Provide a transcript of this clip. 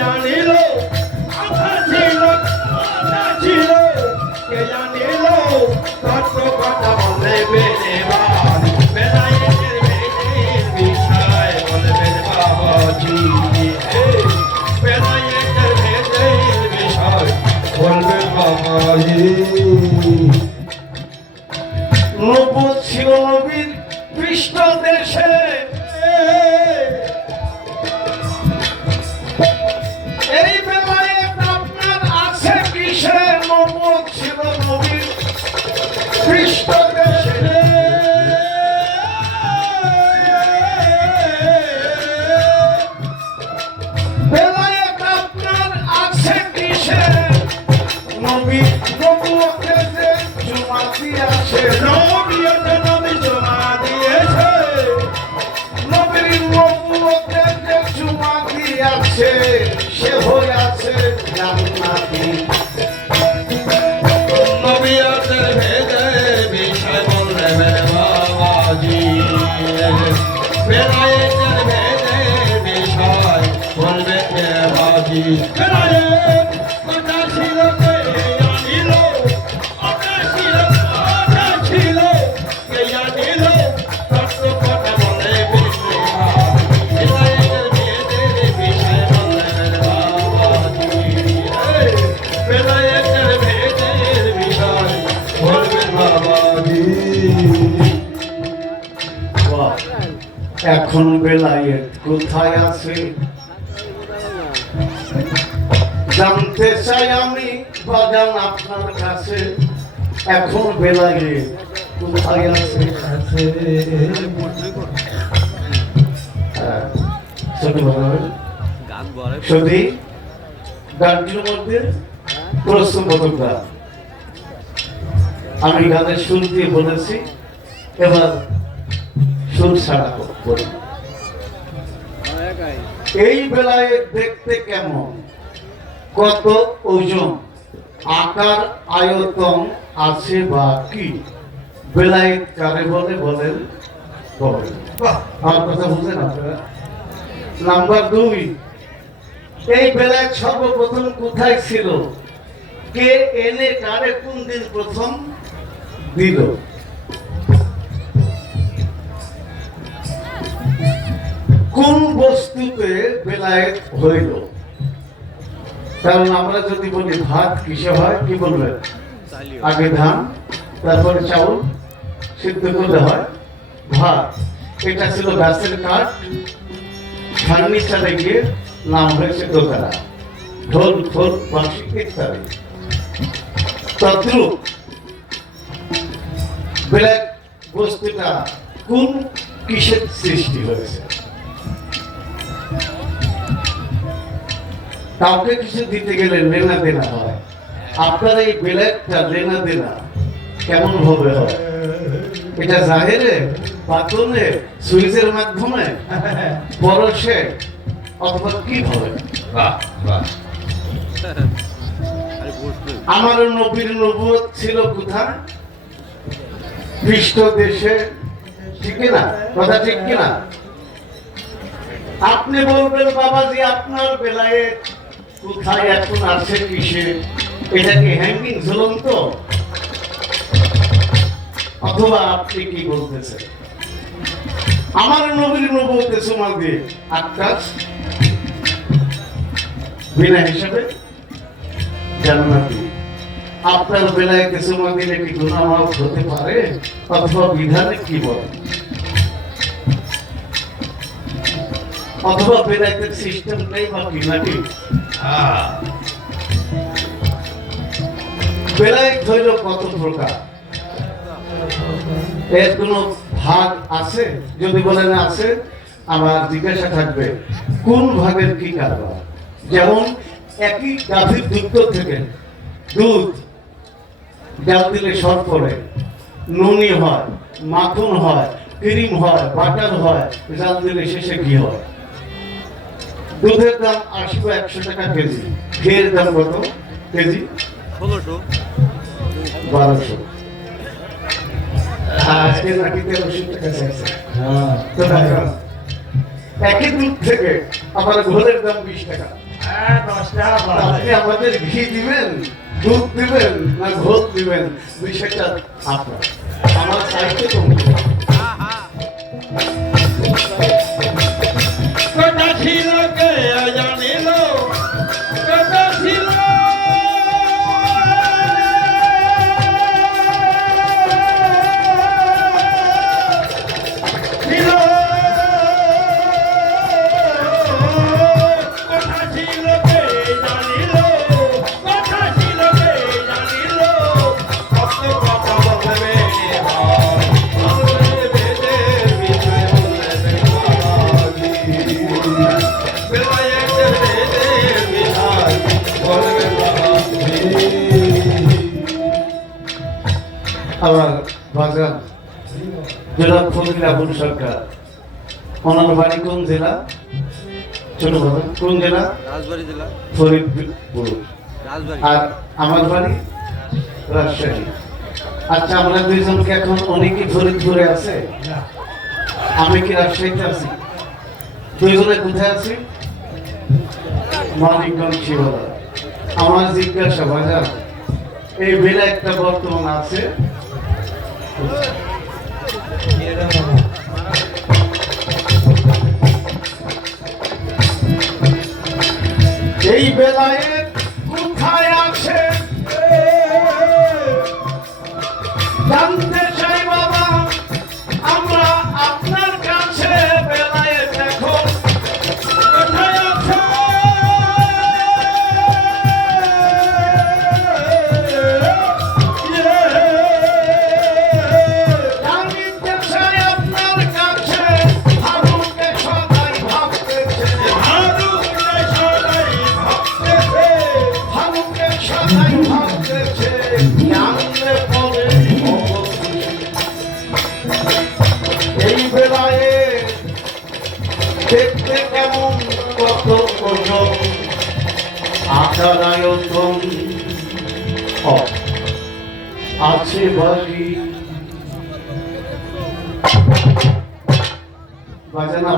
জানিল কথা ছিল কথা ছিল কে জানিল কত কথা বলে বেলেবার বেলায়েতের বেদের বিষয় বলবেন বাবাজি বেলায়েতের বেদের বিষয় বলবেন বাবাজি নবুয়ত ছিল নবীর পৃষ্ঠ দেশে এই বেলায়েত আপনার আছে কিসে নবুয়ত ছিল নবীর পৃষ্ঠ দেশে বেলায়েত আপনার আছে কিসে নবী নবুয়তের যে জমা দিয়েছে নবীতে নবী জমা দিয়েছে নবীর নবুয়তের যে জমা দিয়েছে সে হয়েছে জান্নাতি নবীতের ভেদে বিষয় বললেন বাবাজি বেলায়েতের ভেদে বিষয় বলবেন বাবাজি বেলায়েত কথা ছিল কে জানিল কথা ছিল কথা ছিল কে জানিল কত কথা বলে বেলায়েতের ভেদে বিষয় বললেন বাবাজি বেলায়েতের ভেদের বিষয় বলবেন বাবাজি এখন বেলায়েত কোথায় আছে জানতে চাই আমি বাজান আপনার কাছে এখন বেলায়েত কোথায় আছে যদি গানটির মধ্যে প্রশ্নবোধক গান আমি গানের সুর দিয়ে বলেছি এবার সুর ছাড়া করি এই বেলায়েত দেখতে কেমন কত ওজন আকার আয়তন আছে বা কি বেলায়েত কারে বলে বলেন আমার কথা বুঝলেন আপনারা নাম্বার 2 এই বেলায়েত সর্বপ্রথম কোথায় ছিল কে এনে কারে কোন দিন প্রথম দিল কোন বস্তুতে বেলায়েত হইল কারণ আমরা যদি বলি ভাত কিসে হয় কি বলবেন আগে ধান তারপরে চাউল সিদ্ধ করলে হয় ভাত এটা ছিল গাছের কাঠ ফার্নিচারে গিয়ে নাম হয়েছে দোতারা ঢোল খোল বাঁশি ইত্যাদি তদ্রূপ বেলায়েত বস্তুটা কোন কিসের সৃষ্টি হয়েছে কাউকে কিছু দিতে গেলে লেনা দেনা হয় আপনার এই বেলায়েতটা লেনা দেনা কেমন ভাবে হয় এটা জাহেরে বাতনে সুইচের মাধ্যমে পরশে অথবা কিভাবে আমার নবীর নবুয়ত ছিল কোথায় পৃষ্ঠ দেশে ঠিক না কথা ঠিক কিনা আপনি বলবেন বাবাজি আপনার বেলায়েত কোথায় এখন আছে কিসে এটা কি হ্যাঙ্গিং ঝুলন্ত অথবা আপনি কি বলতেছেন আমার নবীর নবুয়তে সুমা দিয়ে আকাশ বিনা হিসাবে জান্নাতি আপনার বেলায়েতে সুমা দিলে কি গুনাহ মাফ হতে পারে অথবা বিধানে কি বলে অথবা বেলায়েতের সিস্টেমটাই বা কি নাকি বেলায়েত হইল কত প্রকার এর কোন ভাগ আছে যদি বলেন আছে আমার জিজ্ঞাসা থাকবে কোন ভাগের কি কারণ যেমন একই গাভীর দুগ্ধ থেকে দুধ জাল দিলে সর পড়ে নুনি হয় মাখন হয় ক্রিম হয় বাটার হয় জাল দিলে শেষে ঘি হয় দুধের দাম 80 বা 100 টাকা কেজি ঘিয়ের দাম কত কেজি 1200 আজকে নাকি 1300 টাকা চাইছে একই দুধ থেকে আবার ঘোলের দাম 20 টাকা আপনি আমাদের ঘি দিবেন, দুধ দিবেন না ঘোল দিবেন, বিষয়টা আপনার। আমার চাইতে কমবে। কথা ছিল কে জানিল, কথা ছিল ছিল কথা ছিল কে জানিল, কথা ছিল কে জানিল, কত কথা বলবে আমার বাজার জেলা ফকির আবুল সরকার, ওনার বাড়ি কোন জেলা? ছোট বাজার কোন জেলা? রাজবাড়ী জেলা, ফরিদপুর। রাজবাড়ী। আর আমার বাড়ি রাজশাহী। আচ্ছা, আমরা দুইজনকে এখন অনেকেই ফরিদপুরে আছে, আমি কি রাজশাহীতে আছি? দুইজনে কোথায় আছি? মানিকগঞ্জ শিবদা। আমার জিজ্ঞাসা বাজার, এই বেলা একটা বর্তমান আছে, এই বেলায় কোথায় আছে জানতে চাই বাবা আমরা আপনার কাছে। বেলায় দেখো কোথায় আছে জানতে চাই আপনার কাছে। হারুকে সদাই ভাবতেছে, হারুকে সদাই ভাবতেছে, হারুকে সদাই ভাবতেছে, জানলে পরে এই বেলায় দেখতে কেমন কত ওজন আকার আয়তন আছে বাড়ি বাজানা